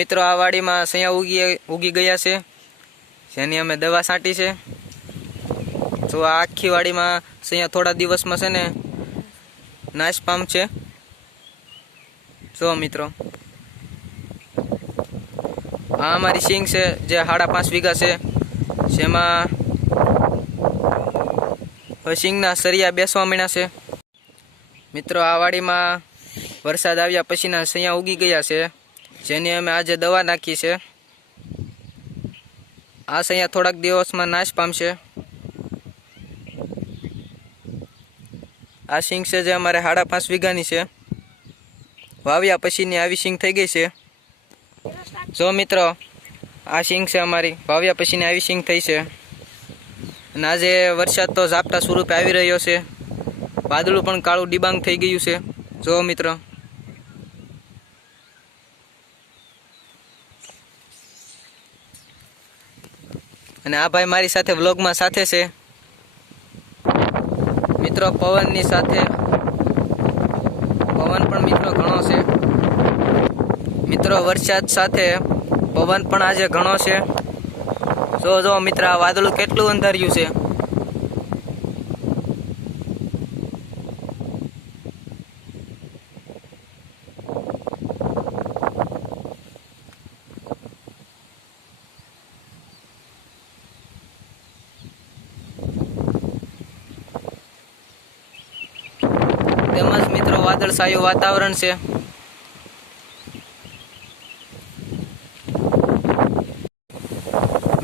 મિત્રો આ વાડીમાં સૈયા ઉગી ગયા છે, જેની અમે દવા છાંટી છે। તો આ આખી વાડીમાં સૈયા થોડા દિવસમાં છે ને નાશ પામશે। જો મિત્રો આ અમારી સિંગ છે જે 5.5 વીઘા છે, જેમાં સિંગના સરિયા બેસવા માંડ્યા છે। મિત્રો આ વાડીમાં વરસાદ આવ્યા પછીના સૈયા ઉગી ગયા છે, જેની અમે આજે દવા નાખી છે। આ સૈયા થોડાક દિવસમાં નાશ પામશે। આ સિંગ છે જે અમારે 5.5 વીઘાની છે, વાવ્યા પછીની આવી સિંગ થઈ ગઈ છે। જો મિત્રો આ સિંગ છે અમારી વાવ્યા પછીની આવી સિંગ થઈ છે, અને આજે વરસાદ તો ઝાપટા સ્વરૂપે આવી રહ્યો છે, વાદળું પણ કાળું ડિબાંગ થઈ ગયું છે। જો મિત્રો અને આ ભાઈ મારી સાથે વ્લોગમાં સાથે છે। મિત્રો પવનની સાથે પવન પણ મિત્રો ઘણો છે। મિત્રો વરસાદ સાથે પવન પણ આજે ઘણો છે। જો મિત્ર આ વાદળું કેટલું અંધાર્યું છે। તેમજ મિત્રો વાદળછાયું વાતાવરણ છે।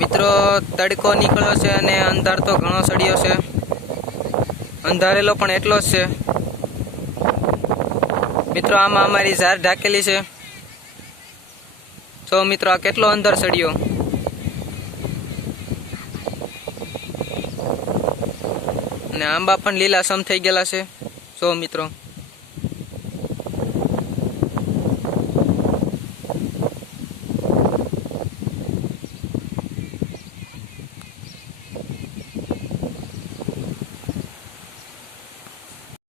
મિત્રો તડકો નીકળ્યો છે અને અંધાર તો ઘણો સડ્યો છે, અંધારેલો પણ એટલો જ છે। મિત્રો આમાં અમારી ઝાર ઢાકેલી છે। તો મિત્રો આ કેટલો અંધાર સડ્યો, અને આંબા પણ લીલાછમ થઈ ગયેલા છે। જો મિત્રો